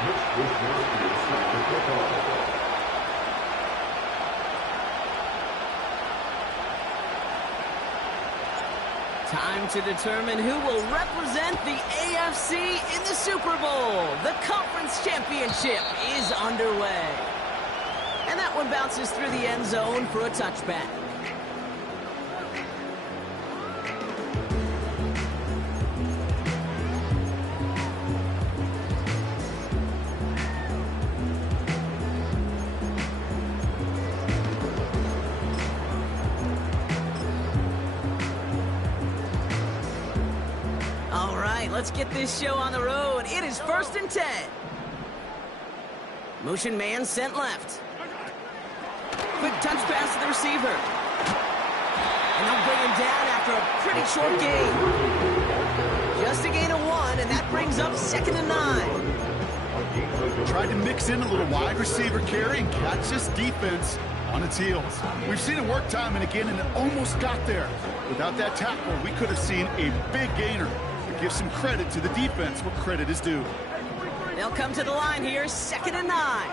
Time to determine who will represent the AFC in the Super Bowl. The conference championship is underway. And that one bounces through the end zone for a touchback. Let's get this show on the road. It is 1st and 10. Motion man sent left. Quick touch pass to the receiver. And they'll bring him down after a pretty short gain. Just a gain of 1, and that brings up 2nd and 9. Tried to mix in a little wide receiver carry and catch this defense on its heels. We've seen it work time and again, and it almost got there. Without that tackle, we could have seen a big gainer. Give some credit to the defense where credit is due. They'll come to the line here, 2nd and 9.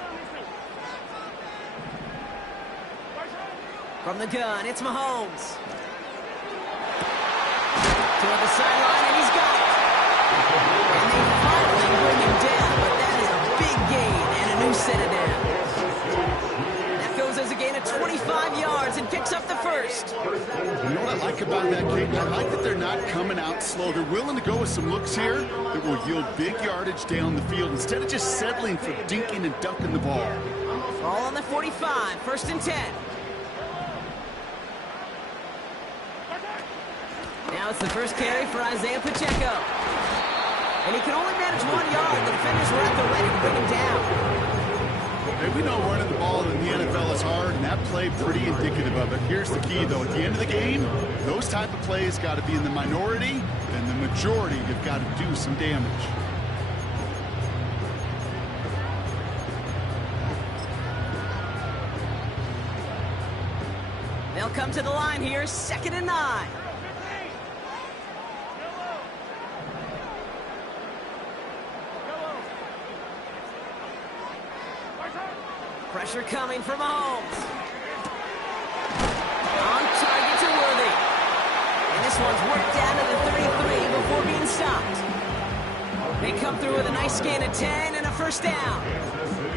From the gun, it's Mahomes. Toward the sideline, and he's got it. And they finally bring him down, but that is a big gain and a new set of downs. That goes as a gain of 25 yards and picks up the first. You know what I like about that kick? I like that they're not coming out slow. They're willing to go with some looks here that will yield big yardage down the field instead of just settling for dinking and dunking the ball. Ball on the 45, 1st and 10. Now it's the first carry for Isaiah Pacheco. And he can only manage 1 yard. The defenders were at the ready to bring him down. Hey, we know running the ball in the NFL is hard, and that play pretty indicative of it. Here's the key, though. At the end of the game, those type of plays got to be in the minority, and the majority have got to do some damage. They'll come to the line here, 2nd and 9. Pressure coming from Mahomes. On target to Worthy. And this one's worked down to the 33 before being stopped. They come through with a nice gain of 10 and a first down.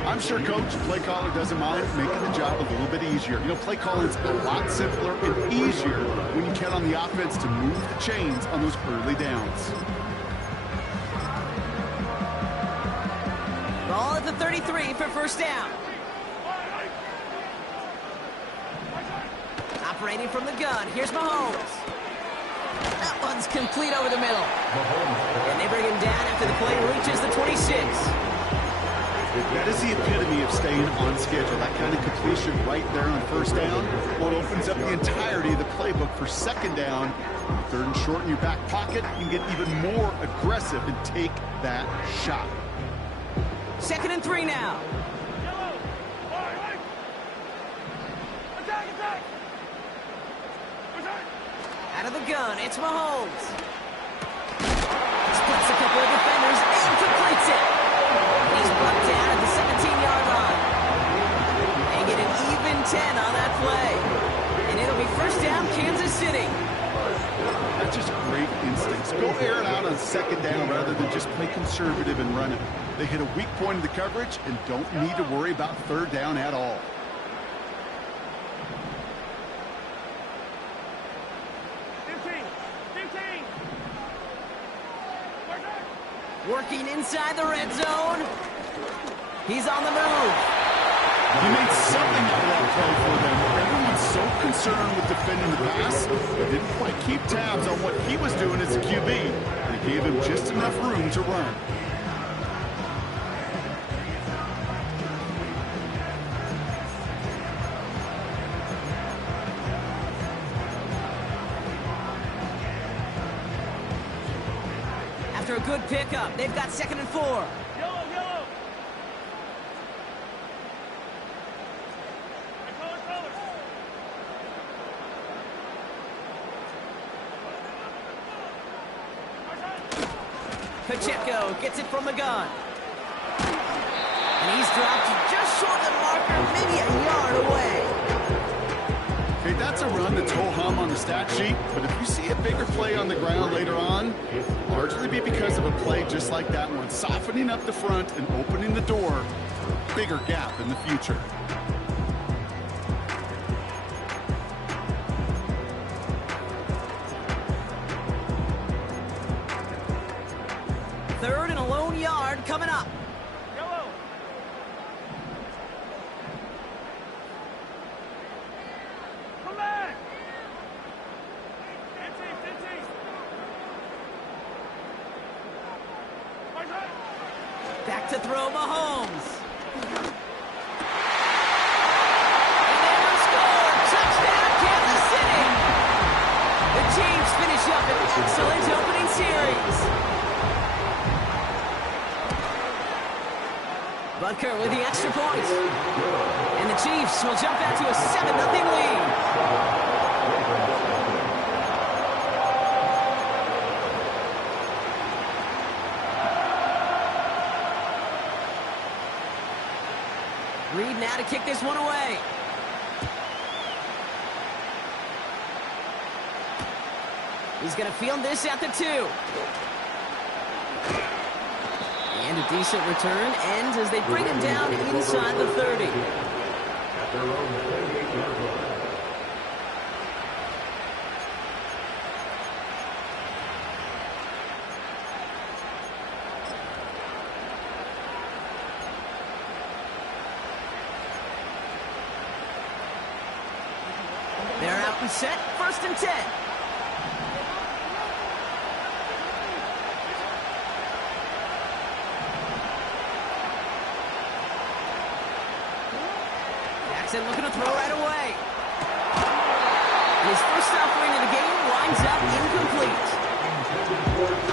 I'm sure Coach, play caller doesn't mind making the job a little bit easier. You know, play calling's a lot simpler and easier when you count on the offense to move the chains on those early downs. Ball at the 33 for first down. Operating from the gun, here's Mahomes. That one's complete over the middle. And they bring him down after the play reaches the 26. That is the epitome of staying on schedule. That kind of completion right there on first down. Well, it opens up the entirety of the playbook for 2nd down. 3rd and short in your back pocket. You can get even more aggressive and take that shot. 2nd and 3 now. Out of the gun, it's Mahomes. Splits a couple of defenders and completes it. He's brought down at the 17-yard line. They get an even 10 on that play. And it'll be first down, Kansas City. That's just great instincts. Go air it out on 2nd down rather than just play conservative and run it. They hit a weak point in the coverage and don't need to worry about 3rd down at all. Working inside the red zone. He's on the move. He made something out of that play for them. Everyone's so concerned with defending the pass, they didn't quite keep tabs on what he was doing as a QB. They gave him just enough room to run. After a good pickup, they've got 2nd and 4. Yellow. Pacheco gets it from the gun. he's dropped just short of the marker, maybe a yard away. Okay, that's a run that's ho-hum on the stat sheet, but if you see a bigger play on the ground later on, largely be because of a play just like that one, softening up the front and opening the door for a bigger gap in the future. Third and a lone yard coming up. Back to throw Mahomes. And they will score. Touchdown, Kansas City. The Chiefs finish up an excellent opening series. Butker with the extra point. And the Chiefs will jump back to a 7-0 lead. Reed now to kick this one away. He's going to field this at the 2. And a decent return ends as they bring him down inside the 30. They're out and set, 1st and 10. Jackson looking to throw right away. And his first offering of the game winds up incomplete.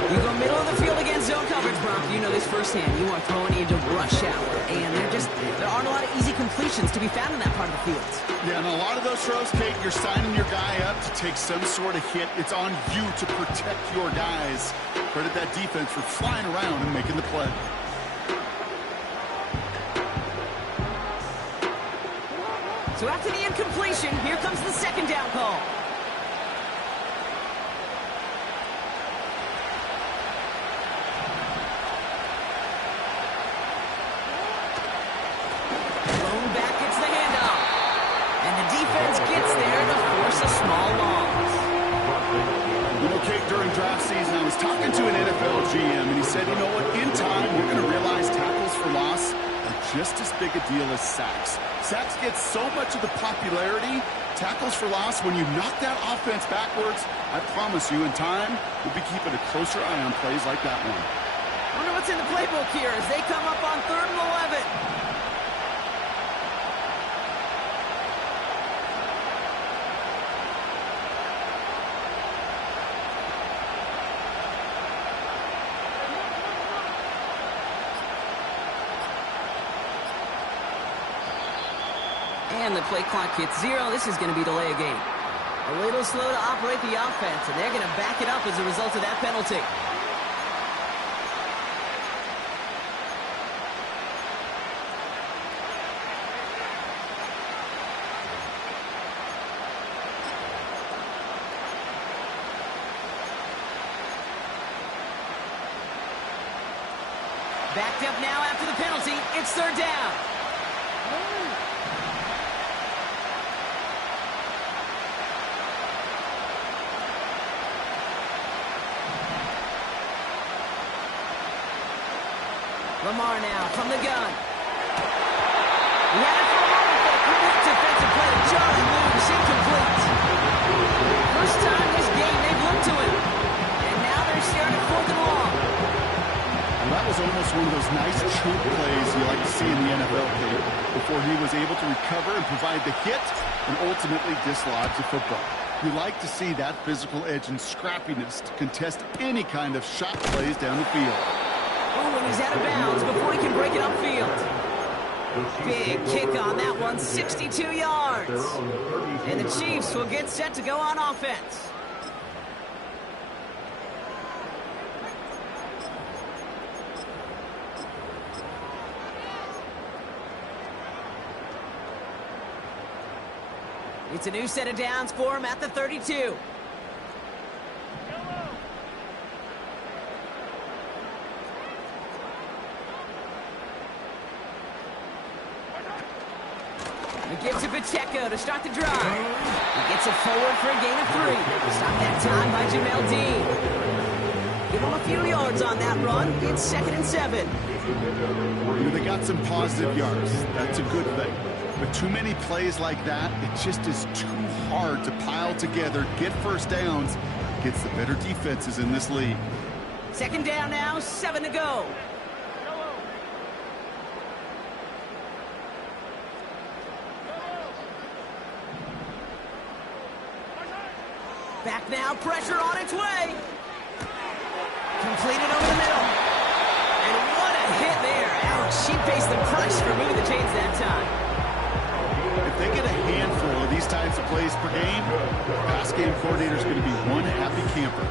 You go middle of the field against zone coverage, Brock. You know this firsthand. You are throwing into rush hour, and there aren't a lot of easy completions to be found in that part of the field. Yeah, and a lot of those throws, Kate, you're signing your guy up to take some sort of hit. It's on you to protect your guys. Credit that defense for flying around and making the play. So after the incompletion, here comes the 2nd down call. Lone back gets the handoff. And the defense gets there to force a small loss. You know, Kate, during draft season, I was talking to an NFL GM, and he said, you know what, in time, we're going to realize tackles for loss are just as big a deal as sacks. Sacks get so much of the popularity. Tackles for loss, when you knock that offense backwards, I promise you, in time, we'll be keeping a closer eye on plays like that one. Wonder what's in the playbook here as they come up on 3rd and 11. And the play clock hits 0. This is going to be delay a game. A little slow to operate the offense, and they're going to back it up as a result of that penalty. Backed up now after the penalty. It's 3rd down. Lamar now from the gun. He had it for a moment, but a quick defensive play to Charlie loose, incomplete. First time this game they've looked to him. And now they're staring at 4th and long. Well, that was almost one of those nice troop plays you like to see in the NFL, Kate, before he was able to recover and provide the hit and ultimately dislodge the football. You like to see that physical edge and scrappiness to contest any kind of shot plays down the field. Oh, and he's out of bounds before he can break it upfield. Big kick on that one, 62 yards. And the Chiefs will get set to go on offense. It's a new set of downs for him at the 32. He gives it Pacheco to start the drive. He gets it forward for a gain of 3. Stop that time by Jamel Dean. Give him a few yards on that run. It's 2nd and 7. They got some positive yards. That's a good thing. But too many plays like that, it just is too hard to pile together, get first downs, against the better defenses in this league. 2nd down now, 7 to go. Back now, pressure on its way. Completed over the middle. And what a hit there. Ouch, she faced the price for moving the chains that time. If they get a handful of these types of plays per game, the pass game coordinator is going to be one happy camper.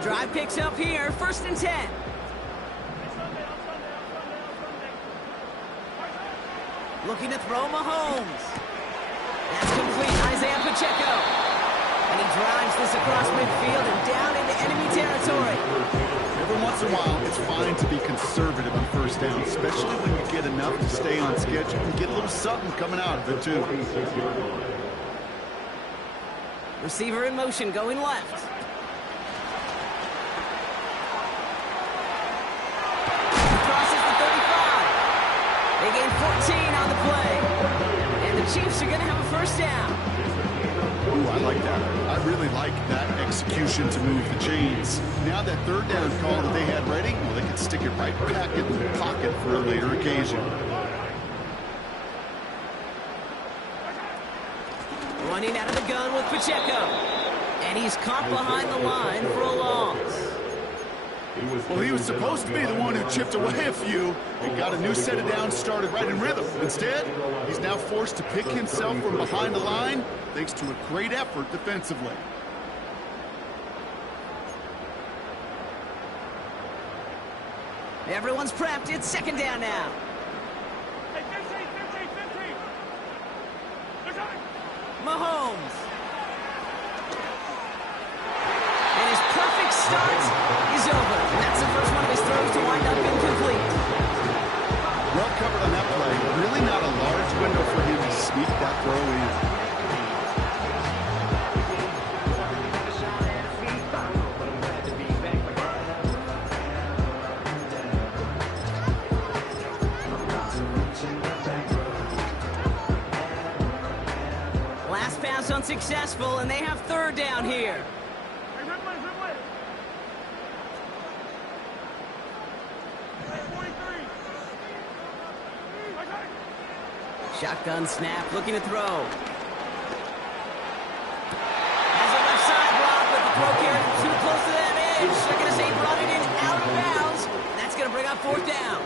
Drive picks up here, 1st and 10. Looking to throw Mahomes. That's complete, Isaiah Pacheco. And he drives this across midfield and down into enemy territory. Every once in a while, it's fine to be conservative on first down, especially when you get enough to stay on schedule and get a little something coming out of it, too. Receiver in motion, going left. They gain 14 on the play. And the Chiefs are going to have a 1st down. Ooh, I like that. I really like that execution to move the chains. Now that 3rd down call that they had ready, well, they can stick it right back in the pocket for a later occasion. Running out of the gun with Pacheco. And he's caught behind the line for a loss. Well, he was supposed to be the one who chipped away a few and got a new set of downs started right in rhythm. Instead, he's now forced to pick himself from behind the line thanks to a great effort defensively. Everyone's prepped. It's 2nd down now. Mahomes. And his perfect start is over. And that's the first one of his throws to wind up incomplete. Well covered on that play. Really not a large window for him to sneak that throw in. Last pass unsuccessful, and they have 3rd down here. Shotgun snap, looking to throw. Has a left side block, but the throw carried too close to that edge. They're going to say run it in out of bounds. And that's going to bring up 4th down.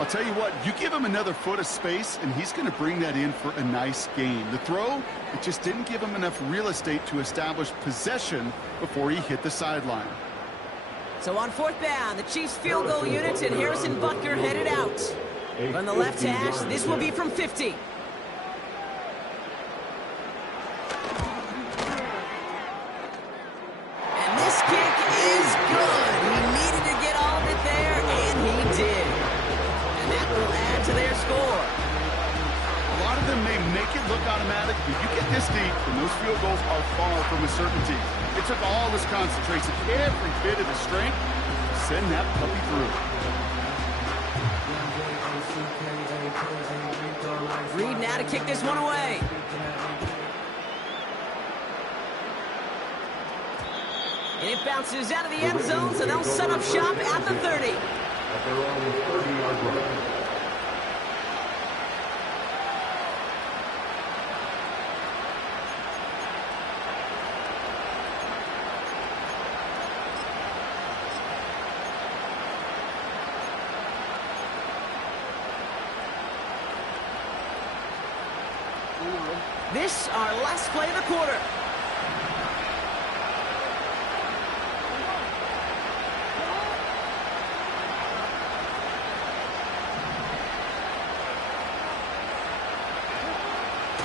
I'll tell you what, you give him another foot of space, and he's going to bring that in for a nice gain. The throw, it just didn't give him enough real estate to establish possession before he hit the sideline. So on 4th down, the Chiefs field goal unit and Harrison Butker headed out. From the left hash, this will be from 50. And this kick is good. He needed to get all of it there, and he did. And that will add to their score. A lot of them may make it look automatic, but you get this deep, and those field goals are far from a certainty. It took all his concentration, every bit of his strength, to send that puppy through. Reed now to kick this one away. And it bounces out of the end zone, so they'll set up shop at the 30. At their own 30-yard line. This, our last play of the quarter.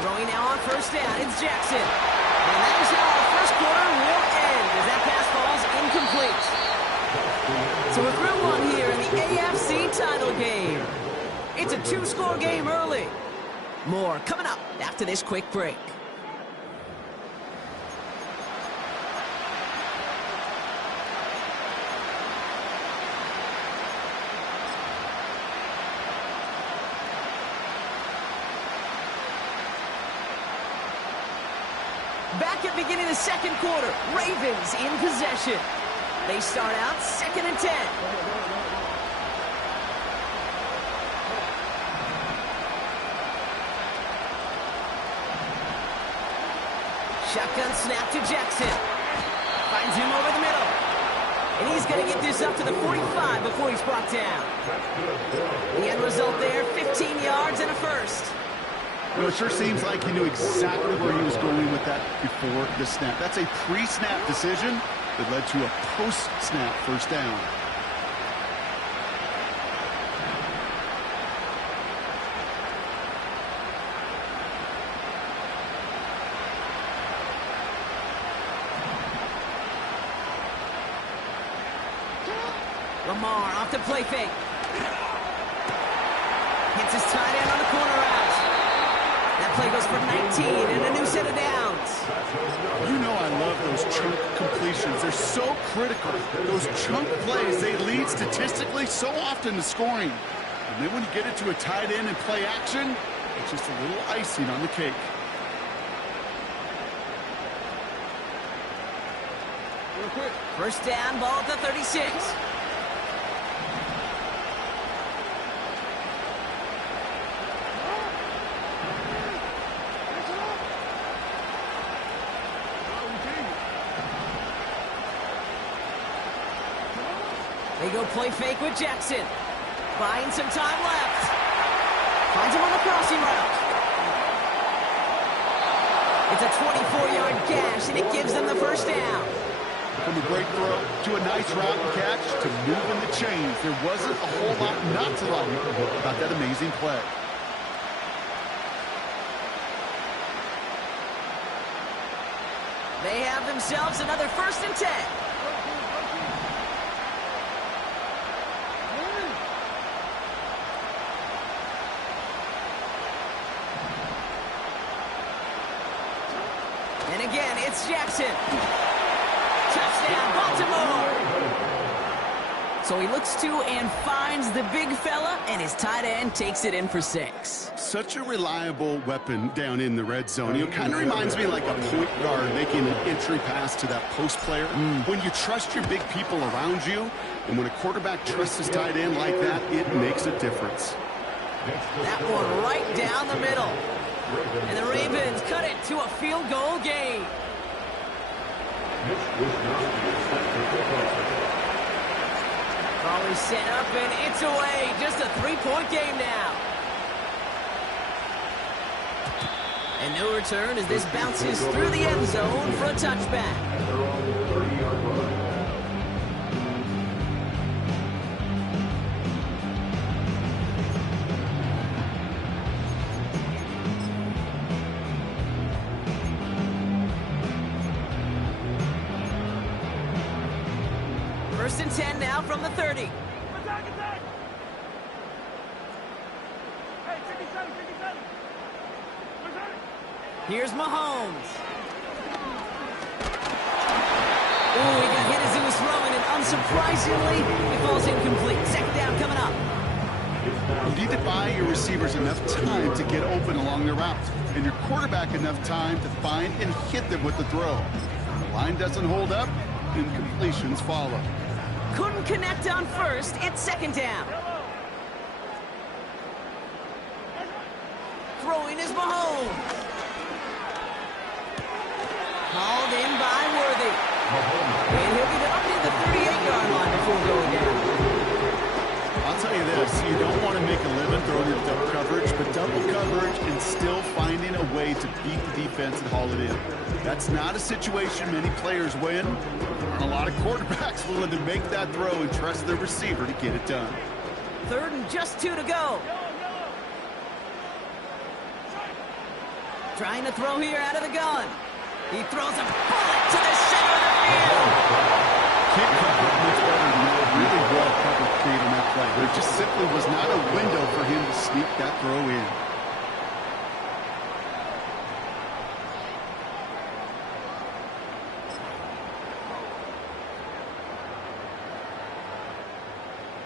Throwing now on first down, it's Jackson. And that is how our first quarter will end as that pass falls incomplete. So we're through one here in the AFC title game. It's a two-score game early. More coming up after this quick break. Back at the beginning of the second quarter, Ravens in possession. They start out 2nd and 10. Shotgun snap to Jackson. Finds him over the middle. And he's going to get this up to the 45 before he's brought down. The end result there, 15 yards and a first. Well, it sure seems like he knew exactly where he was going with that before the snap. That's a pre-snap decision that led to a post-snap first down. Lamar off the play fake. Hits his tight end on the corner out. That play goes for 19 and a new set of downs. You know I love those chunk completions. They're so critical. Those chunk plays, they lead statistically so often to scoring. And then when you get it to a tight end and play action, it's just a little icing on the cake. First down, ball at the 36. They go play fake with Jackson. Buying some time left. Finds him on the crossing route. It's a 24-yard gash, and it gives them the first down. From a great throw to a nice route and catch to moving the chains, there wasn't a whole lot not to like about that amazing play. They have themselves another 1st and 10. And again, it's Jackson. Touchdown, Baltimore. So he looks to and finds the big fella, and his tight end takes it in for 6. Such a reliable weapon down in the red zone. It kind of reminds me like a point guard making an entry pass to that post player. When you trust your big people around you, and when a quarterback trusts his tight end like that, it makes a difference. That one right down the middle. And the Ravens cut it to a field goal game. Ball is set up and it's away. Just a 3-point game now. And no return as this bounces through the end zone for a touchback. First and 10 now from the 30. Here's Mahomes. Ooh, he got hit as he was throwing, and unsurprisingly, it falls incomplete. Second down coming up. You need to buy your receivers enough time to get open along the route, and your quarterback enough time to find and hit them with the throw. If the line doesn't hold up, incompletions follow. Couldn't connect on first. It's second down. Throwing is Mahomes. Hauled in by Worthy. And he'll get it up to the 38-yard line before going down. I'll tell you this. You don't want to make a living throwing your double coverage, but double coverage and still finding a way to beat the defense and haul it in. That's not a situation many players win. There aren't a lot of quarterbacks willing to make that throw and trust their receiver to get it done. 3rd and just 2 to go. Trying to throw here out of the gun. He throws a bullet to the center of the field. Can't cover it much better than that. Really well covered feed on that play. There just simply was not a window for him to sneak that throw in.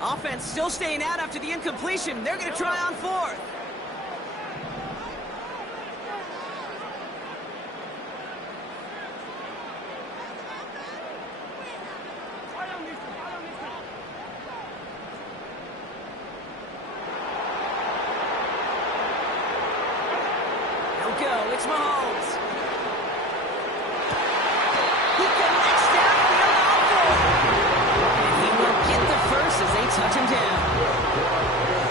Offense still staying out after the incompletion. They're going to try on 4th. Go. It's Mahomes. He connects downfield on 4th. And he will get the first as they touch him down.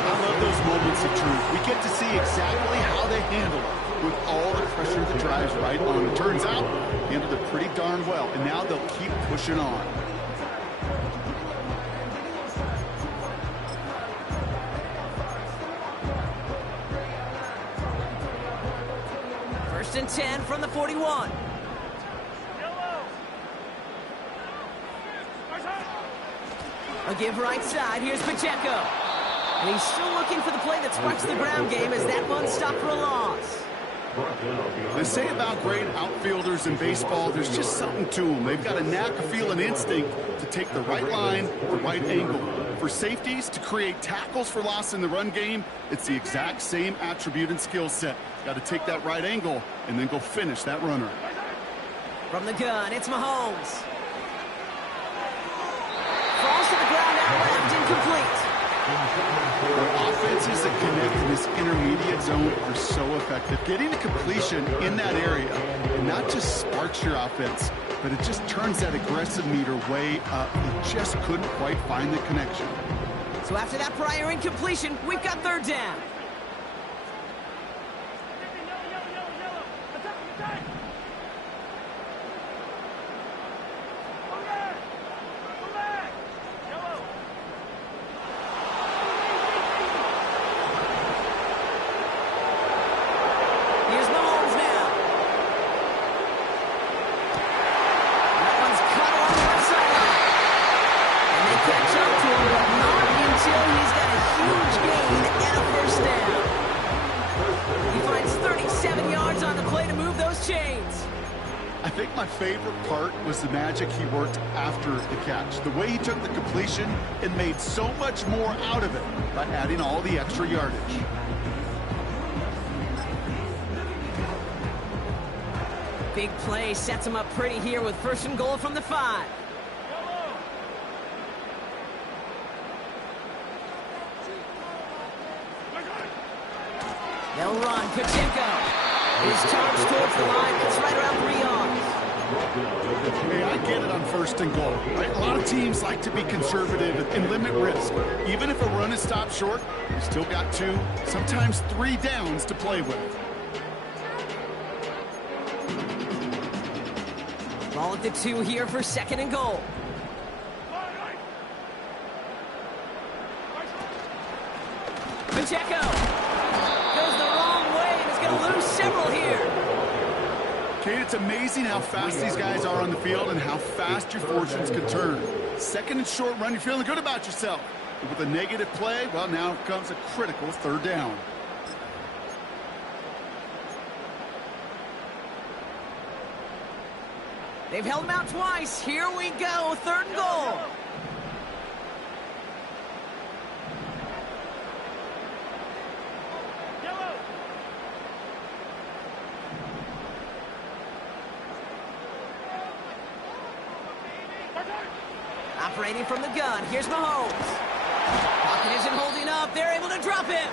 I love those moments of truth. We get to see exactly how they handle it with all the pressure that drives right on. It turns out, handled it pretty darn well, and now they'll keep pushing on. First and 10 from the 41. A give right side. Here's Pacheco. And he's still looking for the play that sparks the ground game as that one stopped for a loss. They say about great outfielders in baseball, there's just something to them. They've got a knack, a feel, and instinct to take the right line, the right angle. For safeties, to create tackles for loss in the run game, it's the exact same attribute and skill set. Got to take that right angle and then go finish that runner. From the gun, it's Mahomes. Falls to the ground out left, incomplete. The offenses that connect in this intermediate zone are so effective. Getting a completion in that area, and not just sparks your offense, but it just turns that aggressive meter way up. He just couldn't quite find the connection. So after that prior incompletion, we've got 3rd down. I think my favorite part was the magic he worked after the catch. The way he took the completion and made so much more out of it by adding all the extra yardage. Big play sets him up pretty here with 1st and goal from the 5. They'll run. Pacheco. He's charged towards the line. That's right around 3 yards. Hey, I get it on 1st and goal. Right? A lot of teams like to be conservative and limit risk. Even if a run is stopped short, you still got 2, sometimes 3 downs to play with. Ball at the 2 here for 2nd and goal. Pacheco goes the wrong way and is going to lose several here. Kate, it's amazing how fast these guys are on the field and how fast your fortunes can turn. 2nd and short run, you're feeling good about yourself. But with a negative play, well, now comes a critical 3rd down. They've held him out twice. Here we go, 3rd and goal. Operating from the gun, here's Mahomes. Pocket isn't holding up. They're able to drop him.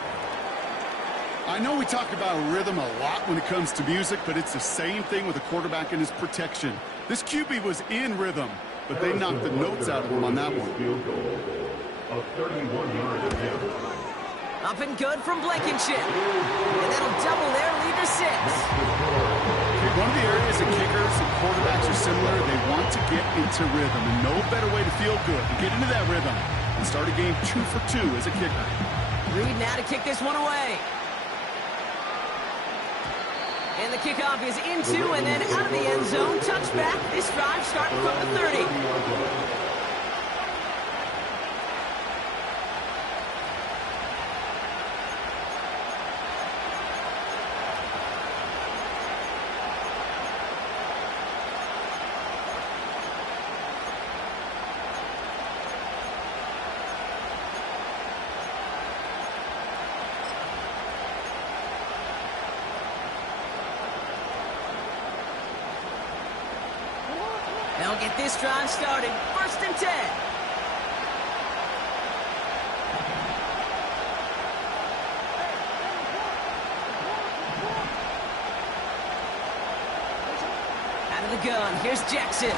I know we talk about rhythm a lot when it comes to music, but it's the same thing with a quarterback and his protection. This QB was in rhythm, but they knocked the notes out of him on that one. A 31-yard attempt. Up and good from Blankenship. And that'll double their lead to 6. One of the areas that kickers and quarterbacks are similar, they want to get into rhythm. And no better way to feel good, to get into that rhythm, and start a game 2 for 2 as a kicker. Reed now to kick this one away. And the kickoff is into and then out of the end zone. Touchback. This drive starting from the 30. They'll get this drive started. 1st and 10. Out of the gun. Here's Jackson. It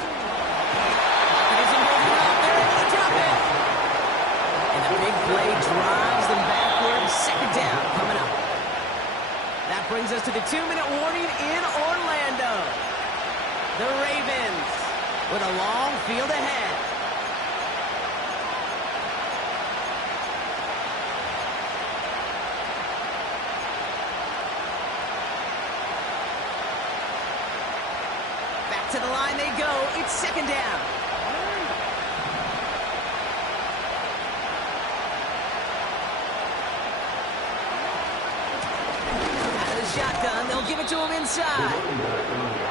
isn't holding up. They're able to drop it. And the big play drives them backward. 2nd down coming up. That brings us to the 2-minute warning in Orlando. The Ravens with a long field ahead. Back to the line they go. It's 2nd down. Out of the shotgun, they'll give it to him inside.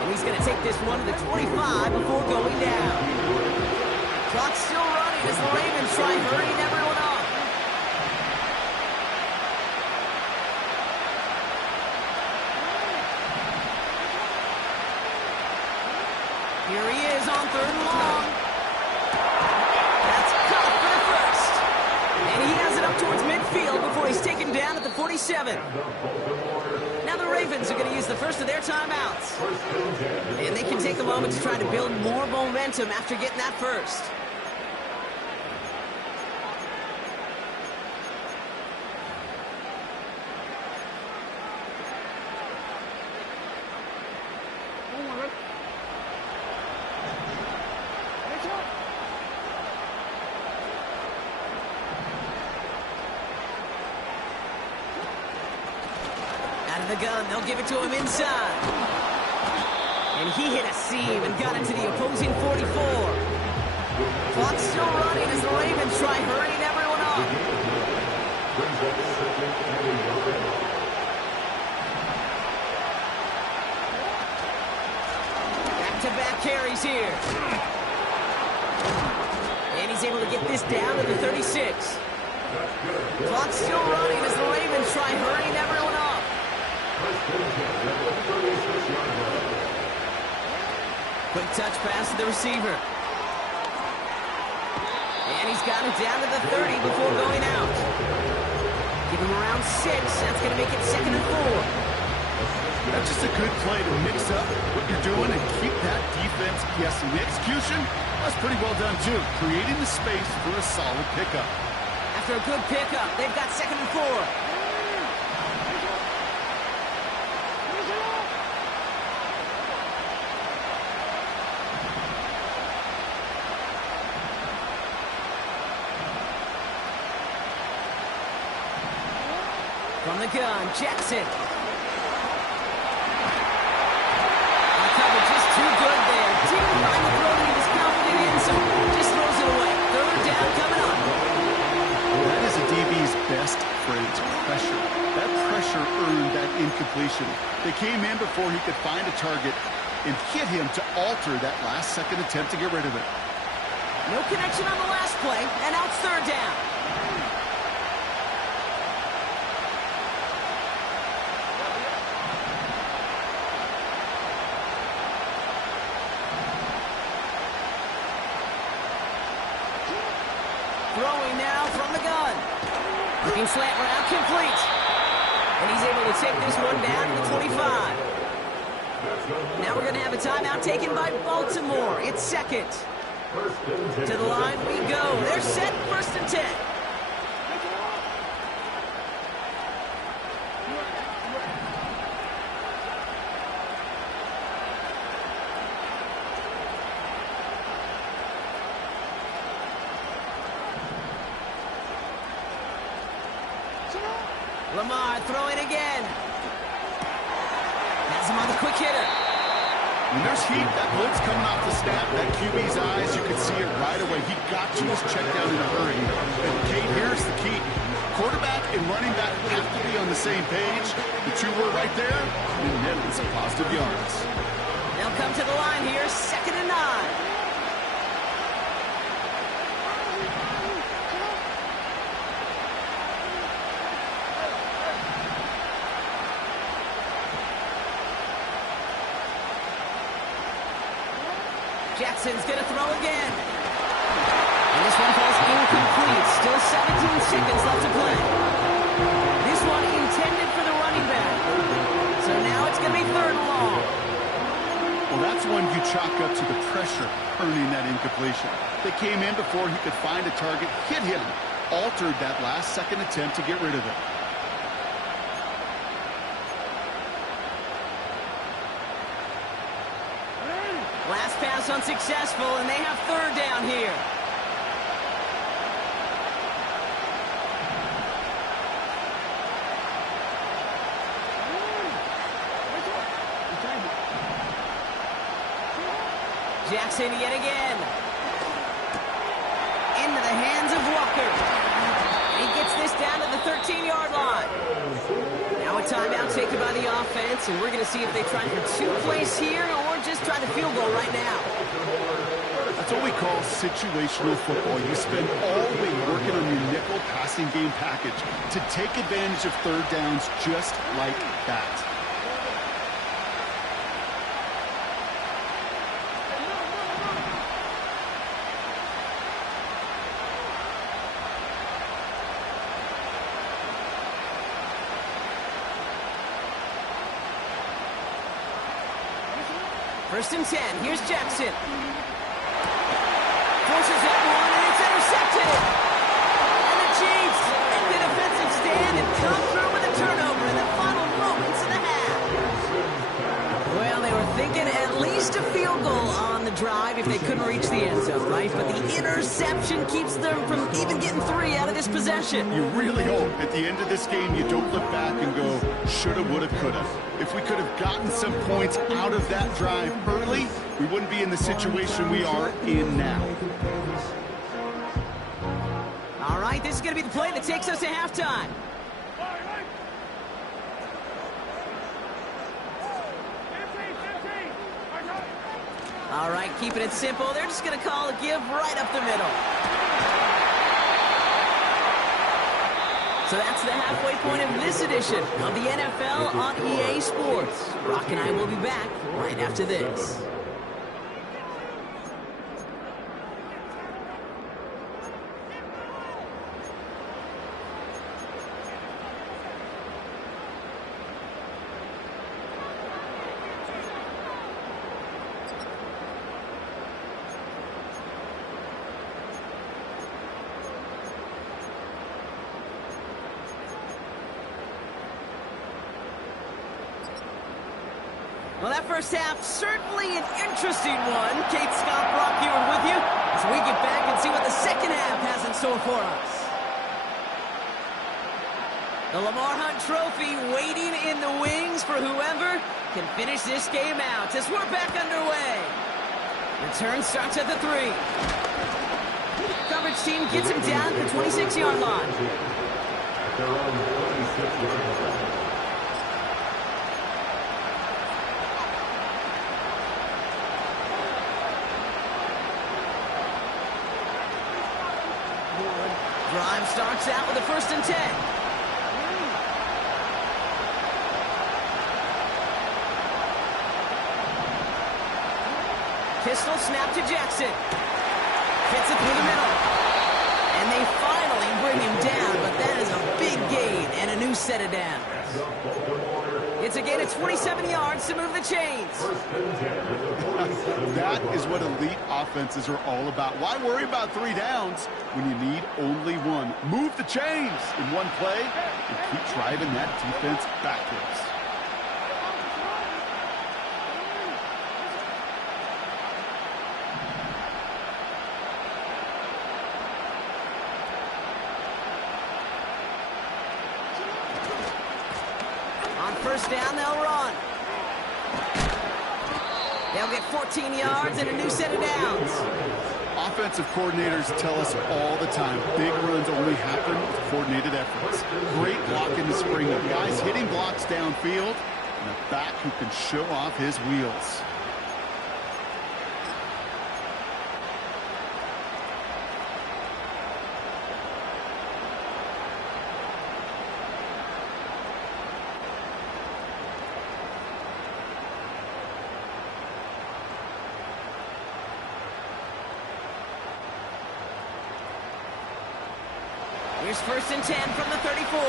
And he's going to take this one to the 25 before going down. Clock's still running as the Ravens try hurrying everyone up. Here he is on 3rd and long. That's caught for the 1st. And he has it up towards midfield before he's taken down at the 47. Now the Ravens are going to use the first of their timeouts. And they can take a moment to try to build more momentum after getting that first. The gun, they'll give it to him inside. And he hit a seam and got into the opposing 44. Clock's still running as the Ravens try hurrying everyone up. Back-to-back carries here. And he's able to get this down to the 36. Clock's still running as the Ravens try hurrying everyone up. Quick touch pass to the receiver. And he's got it down to the 30 before going out. Give him around 6. That's going to make it 2nd and 4. That's just a good play to mix up what you're doing and keep that defense guessing. The execution, that's pretty well done too. Creating the space for a solid pickup. After a good pickup, they've got 2nd and 4. From the gun, Jackson. The coverage is too good there. Didn't find the throw that he was confident in, so just throws it away. 3rd down coming up. That is a DB's best phrase, pressure. That pressure earned that incompletion. They came in before he could find a target and hit him to alter that last-second attempt to get rid of it. No connection on the last play, and now it's 3rd down. Throwing now from the gun. Looking slant route complete. And he's able to take this one down to the 25. Now we're going to have a timeout taken by Baltimore. It's 2nd. First To the line we go. They're set, 1st and 10. Lamar throwing again. Has him on the quick hitter. When there's heat, that blitz coming off the snap, that QB's eyes, you can see it right away. He got to his check down in a hurry. And Kate, here's the key. Quarterback and running back have to be on the same page. The two were right there, and net some positive yards. They'll come to the line here, 2nd and 9. Jackson's going to throw again. And this one falls incomplete. Still 17 seconds left to play. This one intended for the running back. So now it's going to be 3rd and long. Well, that's one you chalk up to the pressure earning that incompletion. They came in before he could find a target, hit him, altered that last second attempt to get rid of it. Last pass unsuccessful, and they have 3rd down here. Jackson yet again. Into the hands of Walker. And he gets this down to the 13-yard line. Now a timeout taken by the offense, and we're going to see if they try for 2 plays here or just try the field goal right now. That's what we call situational football. You spend all week working on your nickel passing game package to take advantage of 3rd downs just like that. First and 10. Here's Jackson. Forces that one, and it's intercepted. And the Chiefs make the defensive stand and come through with a turnover in the final moments of the half. Well, they were thinking at least a field goal on the drive if they couldn't reach the end zone, right? But the interception keeps them from even getting 3 out of this possession. You really hope at the end of this game you don't look back and go, shoulda, woulda, coulda. If we could have gotten some points out of that drive early, we wouldn't be in the situation we are in now. All right, this is going to be the play that takes us to halftime. All right, keeping it simple. They're just going to call a give right up the middle. So that's the halfway point of this edition of the NFL on EA Sports. Brock and I will be back right after this. Well, that first half, certainly an interesting one. Kate, Scott, Brock here with you as we get back and see what the second half has in store for us. The Lamar Hunt Trophy waiting in the wings for whoever can finish this game out as we're back underway. Return starts at the 3. Coverage team gets him down at the 26-yard line. They're on the 26-yard line. Drive starts out with a 1st and 10. Pistol snap to Jackson. Gets it through the middle. And they finally bring him down, but that is a big gain and a new set of downs. It's to gain a 27 yards to move the chains. That is what elite offenses are all about. Why worry about 3 downs when you need only 1? Move the chains in one play and keep driving that defense backwards. On first down, they'll run. They'll get 14 yards and a new set of downs. Offensive coordinators tell us all the time, big runs only happen with coordinated efforts. Great block in the spring of guys hitting blocks downfield and a back who can show off his wheels. Here's first and 10 from the 34.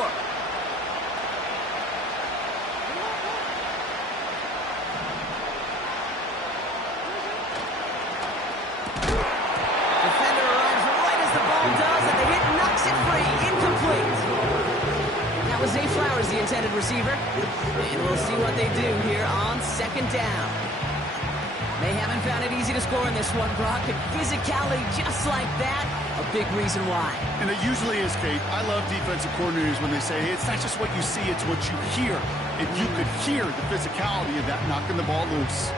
Defender arrives right as the ball does, and the hit knocks it free. Incomplete. That was Zay Flowers, the intended receiver. And we'll see what they do here on second down. They haven't found it easy to score in this one, Brock. And physicality just like that, a big reason why. And it usually is, Kate. I love defensive coordinators when they say, hey, it's not just what you see, it's what you hear. If you could hear the physicality of that knocking the ball loose.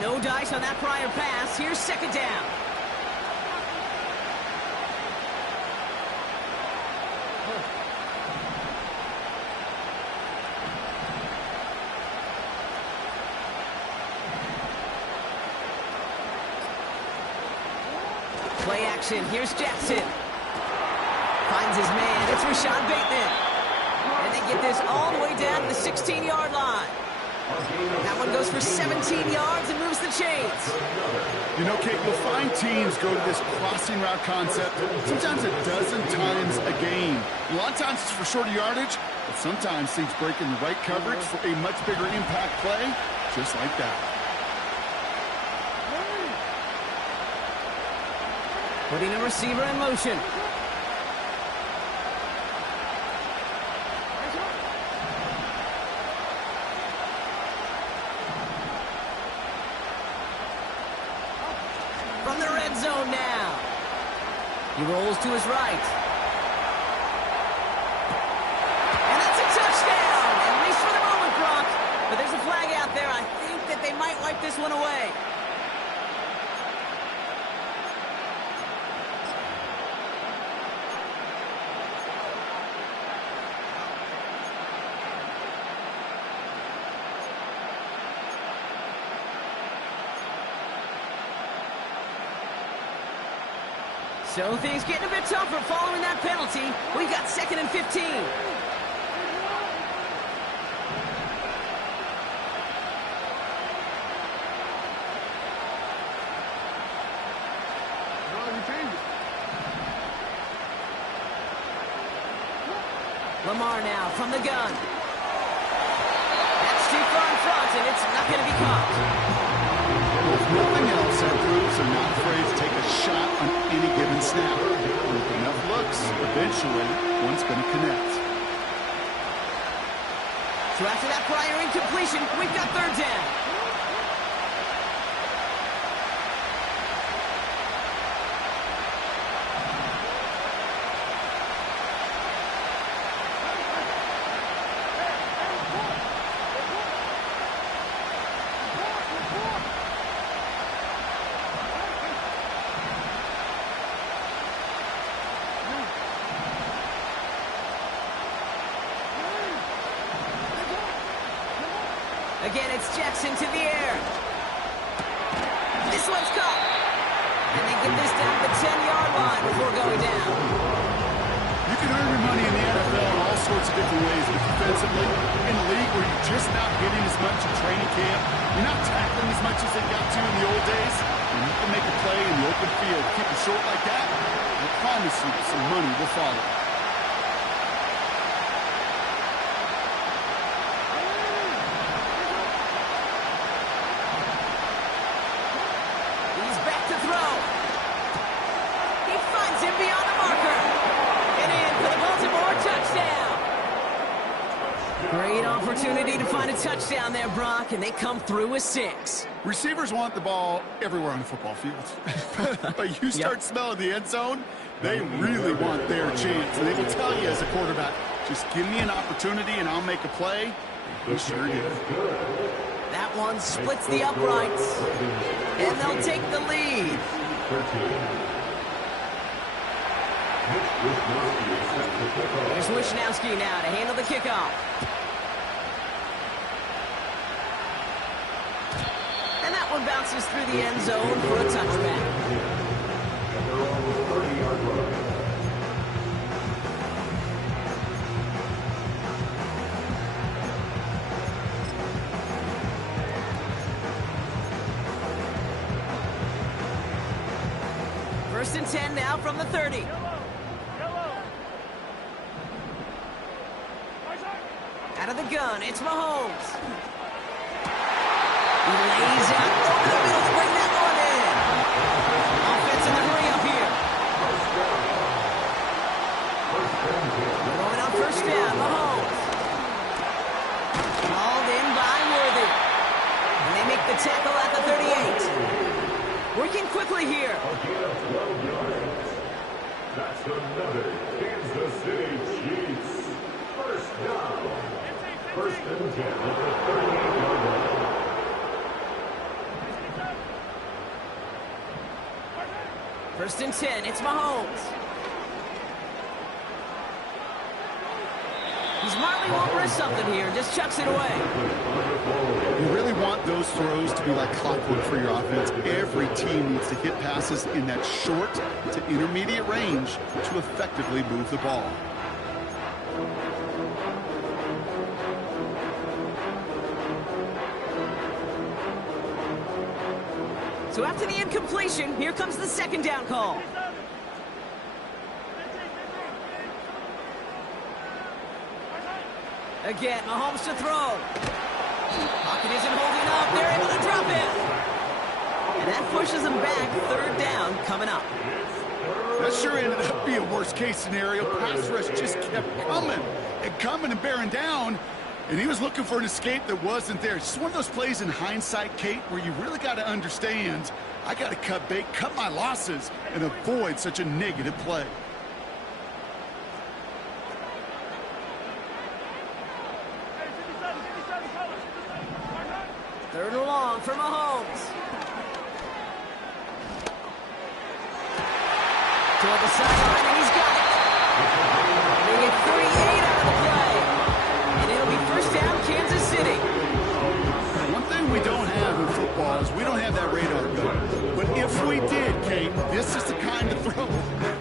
No dice on that prior pass. Here's second down. Play action. Here's Jackson. Finds his man. It's Rashad Bateman. And they get this all the way down to the 16-yard line. That one goes for 17 yards and moves the chains. You know, Kate, you'll find teams go to this crossing route concept sometimes a dozen times a game. A lot of times it's for shorter yardage, but sometimes things break in the right coverage for a much bigger impact play, just like that. Putting a receiver in motion. From the red zone now. He rolls to his right. And that's a touchdown! At least for the moment, Brock. But there's a flag out there. I think that they might wipe this one away. So things getting a bit tougher following that penalty. We've got 2nd and 15. Lamar now from the gun. That's too far in front, and it's not going to be caught. If nothing else, our crews are not afraid to take a shot on any given snap. With enough looks, eventually, one's going to connect. So after that prior incompletion, we've got third down. Again, it's Jackson to the air. This one's caught. And they get this down to the 10-yard line before going down. You can earn your money in the NFL in all sorts of different ways, but defensively in a league where you're just not getting as much in training camp. You're not tackling as much as they got to in the old days. And you can make a play in the open field. Keep it short like that, I promise you some money will follow. He's back to throw. He finds him beyond the marker. And in for the Baltimore touchdown. Great opportunity to find a touchdown there, Brock, and they come through with 6. Receivers want the ball everywhere on the football field. But you start smelling the end zone, they really want their chance. And they will tell you as a quarterback, just give me an opportunity and I'll make a play. He sure did. That one splits the uprights. And they'll take the lead. Here's Wisnowski now to handle the kickoff. And that one bounces through the end zone for a touchback. First and 10 now from the 30. Out of the gun, it's Mahomes. He lays out over the middle to bring that one in. Offense in the hurry up here. Going on first down, Mahomes. Called in by Worthy. And they make the tackle at the 38. Working quickly here. That's another Kansas City Chiefs. First down. First and 10 at the 38-yard line. First and 10, it's Mahomes. He's smartly won't risk something here, just chucks it away. You really want those throws to be like clockwork for your offense. Every team needs to hit passes in that short to intermediate range to effectively move the ball. So after the incompletion, here comes the second down call. Again, Mahomes to throw. Pocket isn't holding up. They're able to drop it. And that pushes them back. Third down coming up. That sure ended up being a worst-case scenario. Pass rush just kept coming and bearing down. And he was looking for an escape that wasn't there. It's just one of those plays in hindsight, Kate, where you really got to understand, I got to cut bait, cut my losses, and avoid such a negative play. Third and long for Mahomes. Toward the sideline, and he's got it. They get 38 out of the play. And it'll be first down, Kansas City. One thing we don't have in football is we don't have that radar gun. But if we did, Kate, this is the kind of throw,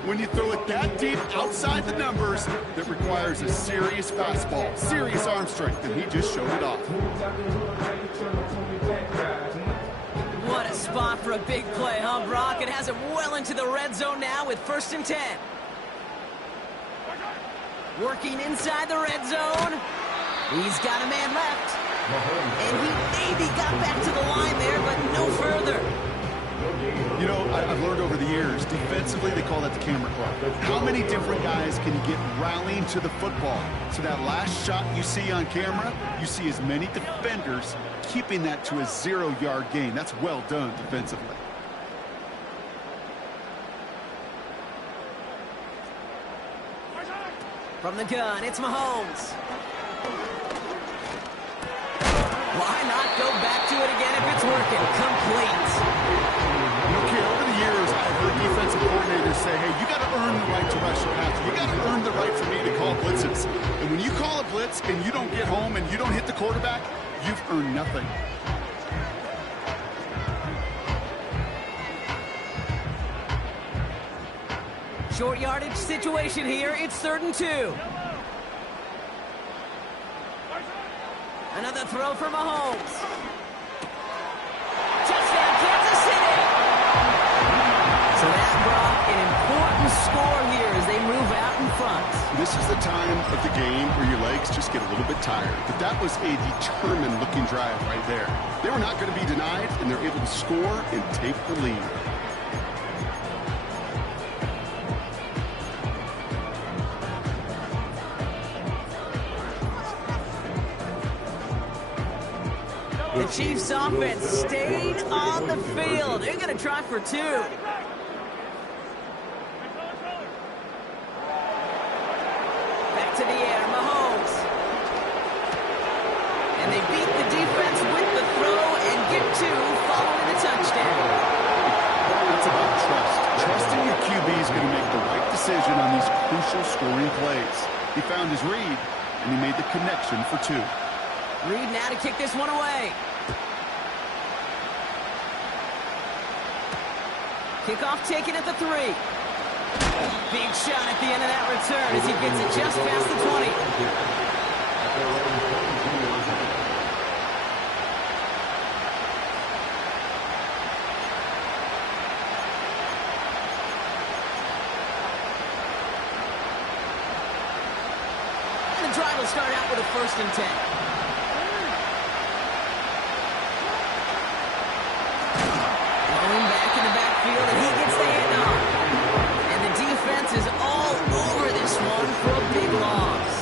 when you throw it that deep outside the numbers, that requires a serious fastball, serious arm strength, and he just showed it off. What a spot for a big play, huh, Brock? It has it well into the red zone now with first and 10. Working inside the red zone. He's got a man left. And he maybe got back to the line there, but no further. You know, I've learned over the years, defensively, they call that the camera club. How many different guys can you get rallying to the football? So that last shot you see on camera, you see as many defenders keeping that to a 0-yard gain. That's well done defensively. From the gun, it's Mahomes. Why not go back to it again if it's working? Complete. Okay, over the years, I've heard defensive coordinators say, hey, you got to earn the right to rush the passer. You got to earn the right for me to call blitzes. And when you call a blitz and you don't get home and you don't hit the quarterback, you've earned nothing. Short yardage situation here. It's 3rd and 2. Another throw for Mahomes. Touchdown, Kansas City! So that brought an important score here as they move out in front. This is the time of the game where your legs just get a little bit tired. But that was a determined-looking drive right there. They were not going to be denied, and they're able to score and take the lead. The Chiefs offense stayed on the field. They're going to try for two. Back to the air, Mahomes. And they beat the defense with the throw and get two following the touchdown. That's about trust. Trusting your QB is going to make the right decision on these crucial scoring plays. He found his read, and he made the connection for two. Reed now to kick this one away. Kickoff taken at the 3. Big shot at the end of that return as he gets it just past the 20. And the drive will start out with a 1st and 10. And he gets the handoff. And the defense is all over this one for a big loss.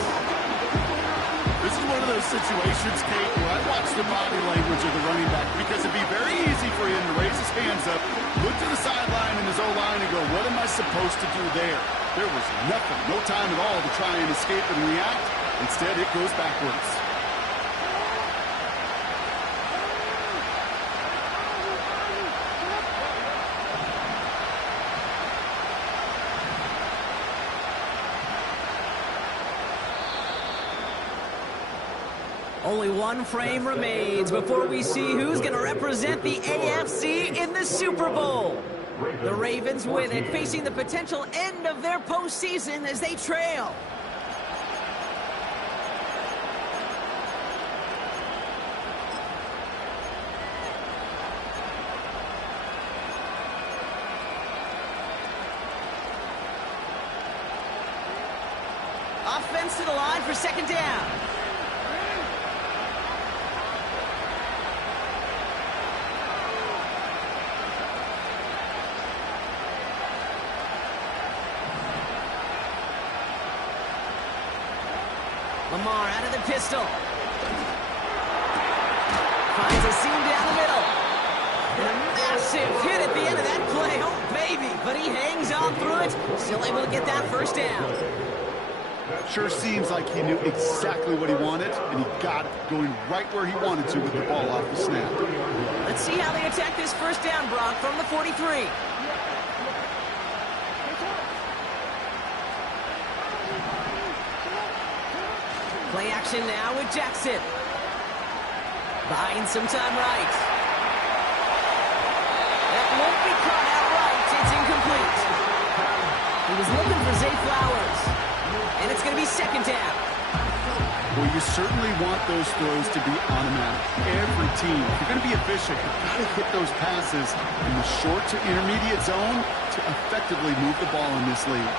This is one of those situations, Kate, where I watch the body language of the running back because it'd be very easy for him to raise his hands up, look to the sideline in his O-line and go, what am I supposed to do there? There was nothing, no time at all to try and escape and react. Instead, it goes backwards. Only one frame remains before we see who's going to represent the AFC in the Super Bowl. The Ravens win it, facing the potential end of their postseason as they trail. Offense to the line for 2nd down. Lamar out of the pistol. Finds a seam down the middle. And a massive hit at the end of that play. Oh, baby. But he hangs on through it. Still able to get that 1st down. Sure seems like he knew exactly what he wanted, and he got it, going right where he wanted to with the ball off the snap. Let's see how they attack this 1st down, Brock, from the 43. Play action now with Jackson. Buying some time right. That won't be caught outright. It's incomplete. He was looking for Zay Flowers. And it's going to be 2nd down. Well, you certainly want those throws to be automatic. Every team, if you're going to be efficient, you've got to hit those passes in the short to intermediate zone to effectively move the ball in this league.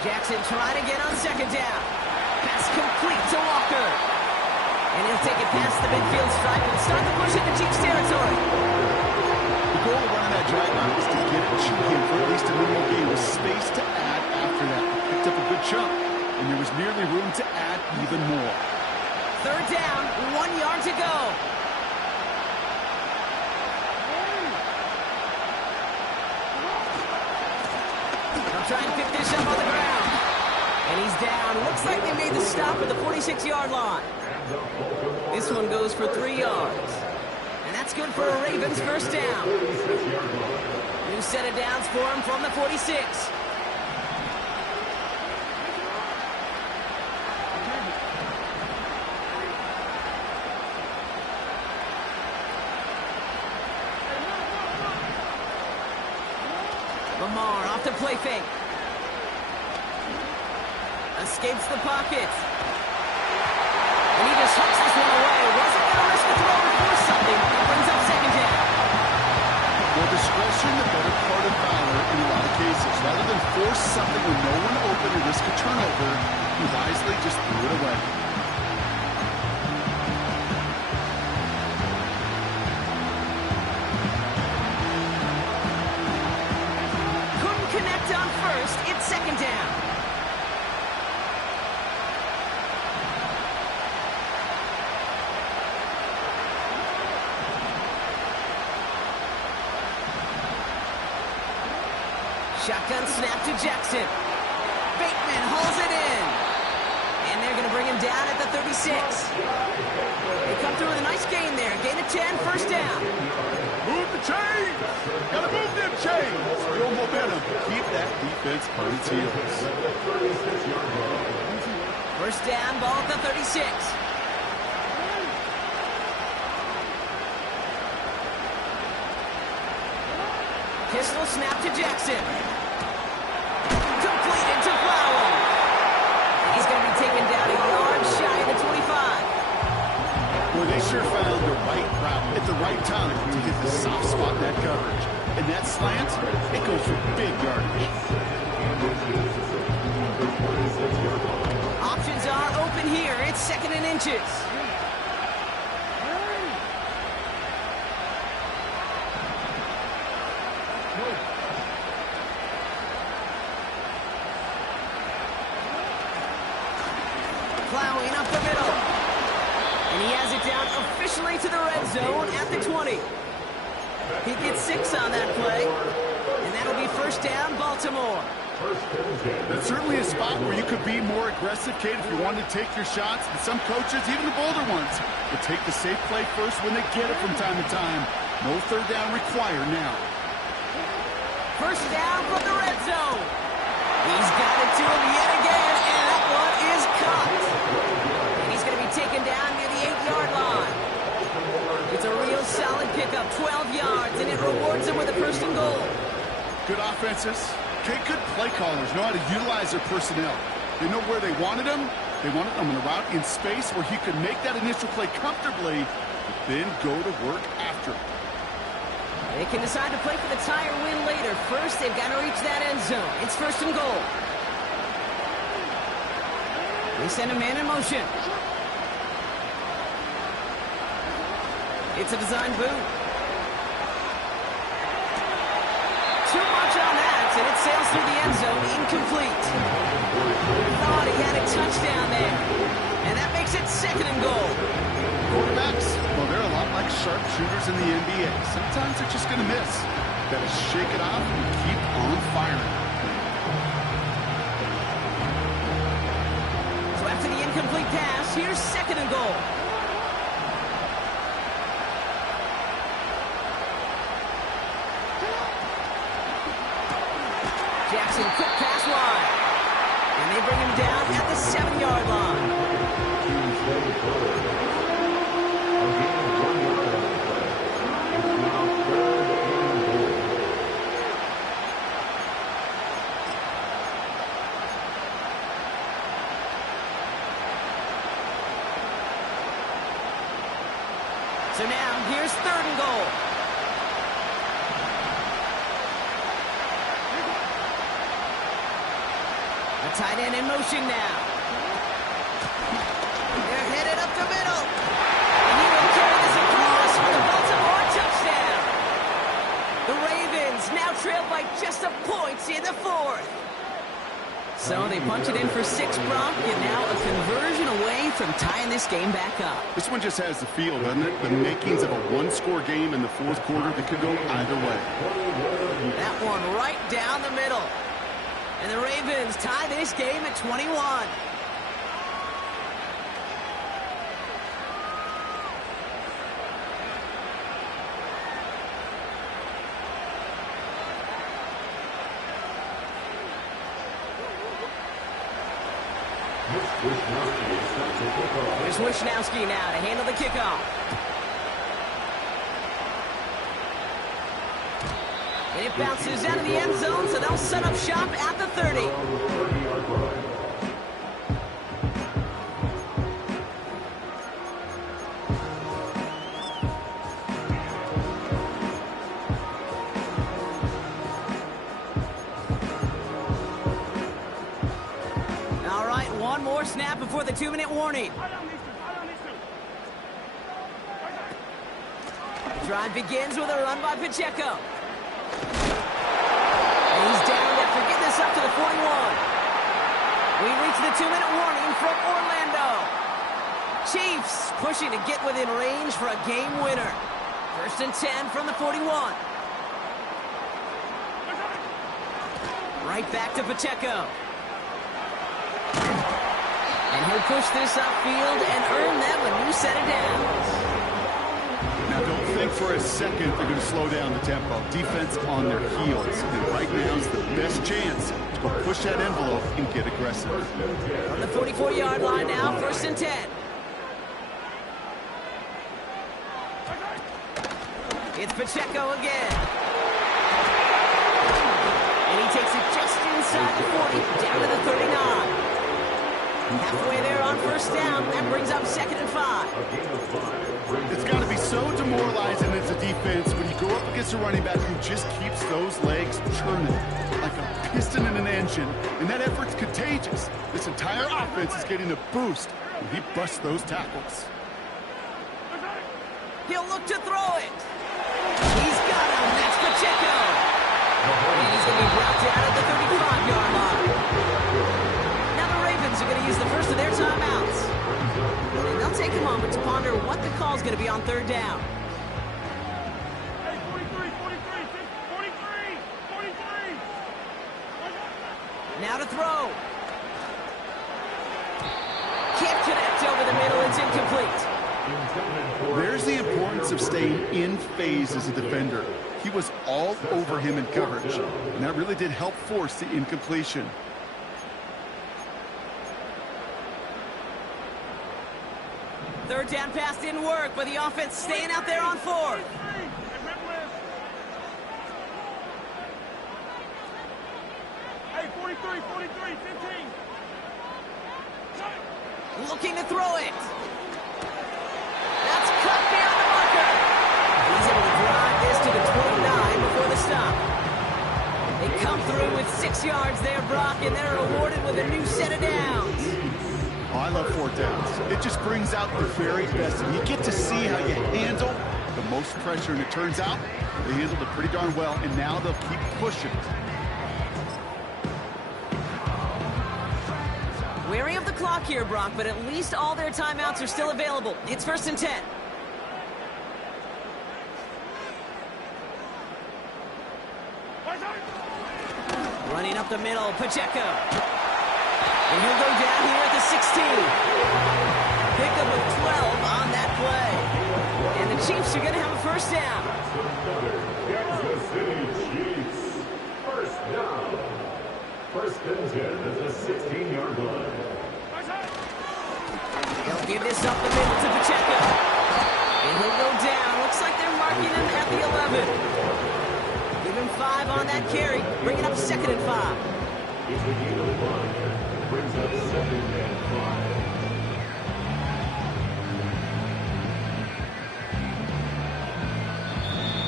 Jackson trying to get on 2nd down. Pass complete to Walker. And he'll take it past the midfield stripe and start the push into Chiefs territory. The goal of running that drag route is to get it to him for at least a minimal gain with space to add after that. He picked up a good chunk, and there was nearly room to add even more. 3rd down, 1 yard to go. They'll try and pick this up on the ground. And he's down. Looks like they made the stop at the 46-yard line. This one goes for 3 yards. And that's good for a Ravens 1st down. New set of downs for him from the 46. Lamar off the play fake. Escapes the pocket. And he just hooks this one away. Wasn't going to risk a throw or force something. It brings up second down. More discretion, the better part of valor in a lot of cases. Rather than force something with no one open and risk a turnover, he wisely just threw it away. Couldn't connect on first. It's second down. Shotgun snap to Jackson. Bateman hauls it in. And they're going to bring him down at the 36. They come through with a nice gain there. Gain of 10, first down. Move the chains! Gotta move them chains! Real momentum. Keep that defense on its heels. First down, ball at the 36. Pistol snap to Jackson. Completed to Flowers. He's going to be taken down a yard shy of the 25. Well, they sure found the right route at the right time to hit the soft spot in that coverage. And that slant, it goes for big yardage. Options are open here. It's second and inches. Plowing up the middle. And he has it down officially to the red zone at the 20. He gets 6 on that play. And that'll be first down, Baltimore. That's certainly a spot where you could be more aggressive, Kate, if you wanted to take your shots. And some coaches, even the bolder ones, will take the safe play first when they get it from time to time. No third down required now. First down from the red zone. He's got it to him yet again, and that one is caught. And he's going to be taken down near the 8-yard line. It's a real solid pickup, 12 yards, and it rewards him with a first and goal. Good offenses. Okay, good play callers know how to utilize their personnel. They know where they wanted him. They wanted him in a route in space where he could make that initial play comfortably, but then go to work after it. They can decide to play for the tie or win later. First, they've got to reach that end zone. It's first and goal. They send a man in motion. It's a design boot. Too much on that, and it sails through the end zone, incomplete. Thought he had a touchdown there. And that makes it second and goal. Quarterbacks, well, they're a lot like sharpshooters in the NBA. Sometimes they're just going to miss. Got to shake it off and keep on firing. So after the incomplete pass, here's second and goal. Jackson, quick pass wide. And they bring him down at the 7-yard line. So now, here's third and goal. The tight end in motion now. They're headed up the middle. And he will carry this across for the Baltimore touchdown. The Ravens now trail by just a point in the fourth. So they punch it in for 6, Brock, and now a conversion away from tying this game back up. This one just has the feel, doesn't it? The makings of a one-score game in the fourth quarter that could go either way. That one right down the middle. And the Ravens tie this game at 21. Here's Wisnowski now to handle the kickoff. And it bounces out of the end zone, so they'll set up shop at the 30. All right, one more snap before the 2-minute warning. Drive begins with a run by Pacheco. And he's down after getting this up to the 41. We reach the 2-minute warning from Orlando. Chiefs pushing to get within range for a game winner. 1st and 10 from the 41. Right back to Pacheco. And he'll push this upfield and earn them a new set of downs. Now, don't think for a second they're going to slow down the tempo. Defense on their heels. And right now is the best chance to go push that envelope and get aggressive. On the 44-yard line now, 1st and 10. It's Pacheco again. And he takes it just inside the 40, down to the 39. Halfway there on 1st down. That brings up 2nd and 5. It's got to be so demoralizing as a defense when you go up against a running back who just keeps those legs churning like a piston in an engine, and that effort's contagious. This entire offense is getting a boost when he busts those tackles. He'll look to throw it. He's got him. That's Pacheco. And he's going to be brought down at the 35-yard line. Now the Ravens are going to use the first of their timeouts. And they'll take a moment to ponder what the call is going to be on 3rd down. Hey, 43. Now to throw. Can't connect over the middle. It's incomplete. There's the importance of staying in phase as a defender. He was all over him in coverage, and that really did help force the incompletion. Third down pass didn't work, but the offense staying out there on 4th. Hey, 43, 15. Looking to throw it. That's cut down the marker. He's able to drive this to the 29 before the stop. They come through with 6 yards there, Brock, and they're rewarded with a new set of downs. Oh, I love 4th downs. It just brings out the very best. And you get to see how you handle the most pressure, and it turns out they handled it pretty darn well, and now they'll keep pushing. Wary of the clock here, Brock, but at least all their timeouts are still available. It's 1st and 10. Running up the middle, Pacheco. And he'll go down here at the 16. Pickup of 12 on that play. And the Chiefs are going to have a 1st down. Kansas City Chiefs. 1st down. 1st and 10 at the 16-yard line. They'll give this up the middle to Pacheco. And he'll go down. Looks like they're marking him at the 11. Give him 5 on that carry. Bring it up 2nd and 5. It's a gain of 1. Brings up 2nd and 5.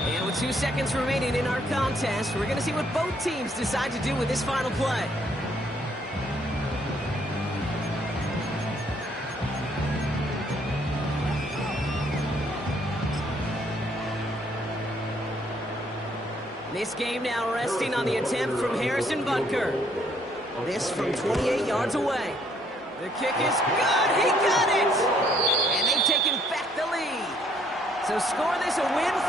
And with 2 seconds remaining in our contest, we're going to see what both teams decide to do with this final play. This game now resting on the attempt from Harrison Butker. This from 28 yards away. The kick is good. He got it! And they've taken back the lead. So score this a win for